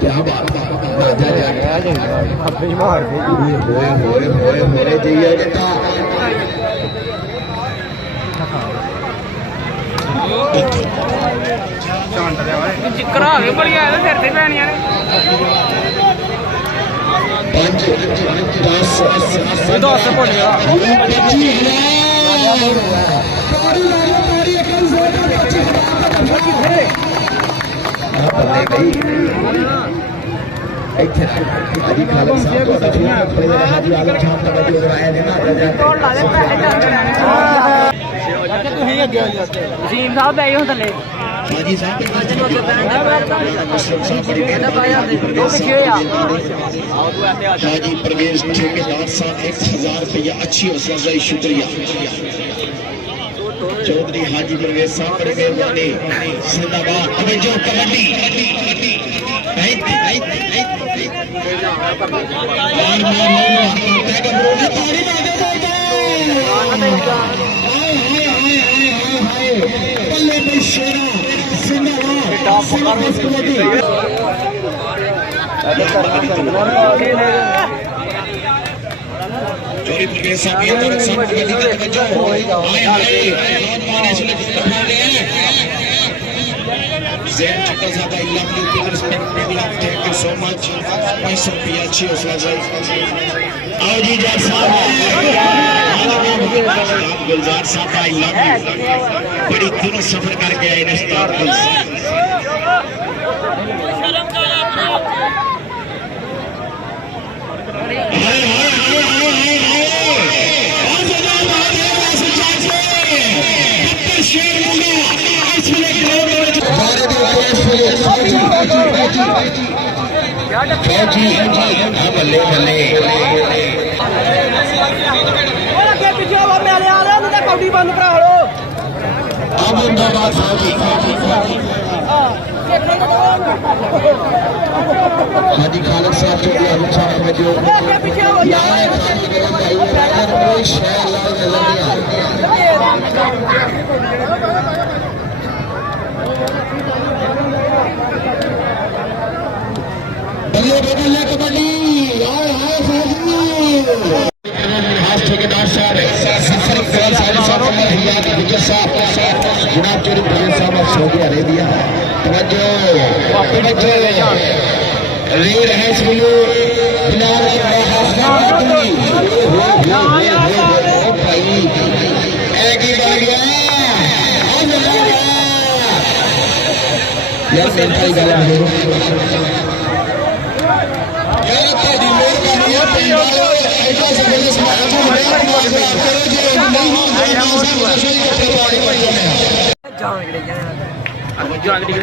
क्या बात चिक्करा आ गए बड़ी आए फिर से पैनियां ने 10 भुल गया हाजी खालक साहब हाजी आलम साहब जो आए थे ना वसीम साहब बैठे हो थले हाजी साहब हाजी परवेज ठेकेदार साहब 1000 रुपया अच्छी हौसला अफजाई शुक्रिया चौधरी हाजी परवेज साहब बड़ी मेहरबानी जिंदाबाद तवज्जो kabaddi Zain Chakal Saab, I love you, big respect, big love, thank you so much. पैसा रुपया अच्छी हौसला आओ जी जट साहब गुलजार साहब आई लव यू बड़ी दूर सफर करके आए ने स्टार बल्ले बल्ले कौडी बंद करा लो हाजी खालक साहब चौधरी आलम साहब जो बल्ले कबड्डी ठेकेदार साहब जनाब चौधरी परवेज साहब सऊदी अरेबिया रेड है जान